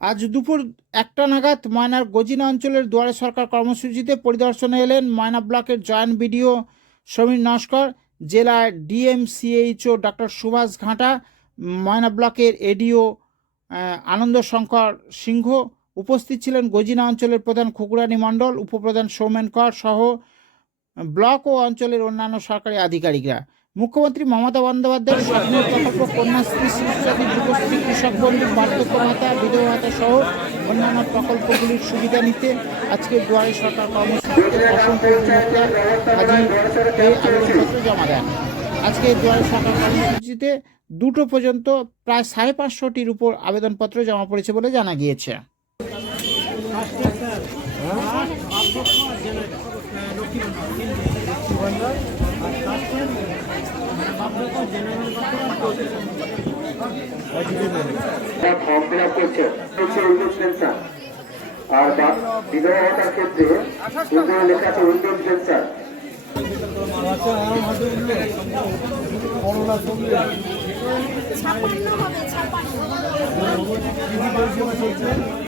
আজ দুপুর একটা নাগাদ ময়নার গজিনা অঞ্চলের দুয়ারে সরকার কর্মসূচিতে পরিদর্শনে এলেন ময়না ব্লকের জয়েন্ট বিডিও সমীর নস্কর, জেলার ডিএমসিএইচও ডক্টর সুভাষ ঘাটা, ময়না ব্লকের এডিও আনন্দ শঙ্কর সিংহ, উপস্থিত ছিলেন গজিনা অঞ্চলের প্রধান খুকুরানী মণ্ডল, উপপ্রধান সৌমেন কর সহ ব্লক ও অঞ্চলের অন্যান্য সরকারি আধিকারিকরা। মুখ্যমন্ত্রী মমতা বন্দ্যোপাধ্যায়ের স্বপ্নের প্রকল্প কন্যাশ্রী শিশুসাথী যুবশ্রী, কৃষক বন্ধু, বার্ধক্য ভাতা, বিধবা ভাতা সহ অন্যান্য প্রকল্পগুলির সুবিধা নিতে আজকে দুয়ারে সরকার কর্মসূচিতে অসংখ্য হয়ে আবেদনপত্র জমা দেন। আজকে দুয়ারে সরকার কর্মসূচিতে দুটো পর্যন্ত প্রায় সাড়ে পাঁচশোটির উপর আবেদনপত্র জমা পড়েছে বলে জানা গিয়েছে। তারা আর বিধবা ভাতার ক্ষেত্রে লেখা আছে উইন্ডোজ সেন্সার ছাপান্ন হবে ছাপান্ন।